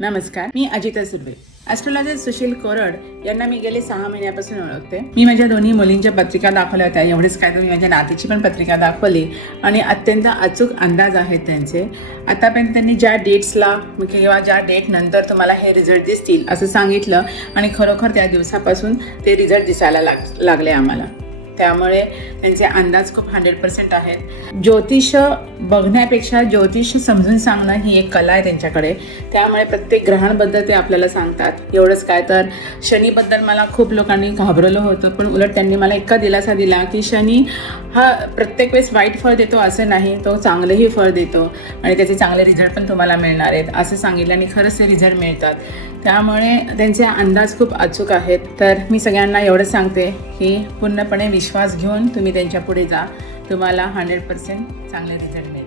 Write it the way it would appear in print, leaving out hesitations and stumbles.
नमस्कार, मी अजिता सुर्वे. ॲस्ट्रोलॉजर सुशील कोरड यांना मी गेले 6 महिन्यापासून ओळखते. मी माझ्या दोन्ही मुलींच्या पत्रिका दाखवल्या होत्या. एवढेच काय तर मी माझ्या नातीची पण पत्रिका दाखवली आणि अत्यंत अचूक अंदाज आहेत त्यांचे. आतापर्यंत त्यांनी ज्या डेट्सला किंवा ज्या डेट नंतर तुम्हाला हे रिझल्ट दिसतील असं सांगितलं आणि खरोखर त्या दिवसापासून ते रिझल्ट दिसायला लागले आम्हाला. त्यामुळे त्यांचे अंदाज खूप 100% आहेत. ज्योतिष बघण्यापेक्षा ज्योतिष समजून सांगणं ही एक कला आहे त्यांच्याकडे. त्यामुळे प्रत्येक ग्रहांबद्दल ते आपल्याला सांगतात. एवढंच काय तर शनीबद्दल मला खूप लोकांनी घाबरवलं होतं, पण उलट त्यांनी मला इतका दिलासा दिला की शनी हा प्रत्येक वेळेस वाईट फळ देतो असं नाही, तो चांगलंही फळ देतो आणि त्याचे चांगले रिझल्ट पण तुम्हाला मिळणार आहेत असं सांगितलं आणि खरंच ते रिझल्ट मिळतात. त्यामुळे त्यांचे अंदाज खूप अचूक आहेत. तर मी सगळ्यांना एवढंच सांगते की पूर्णपणे विश्वास घेऊन तुम्ही त्यांच्या पुढे जा, तुम्हाला 100% चांगले रिझल्ट मिळेल.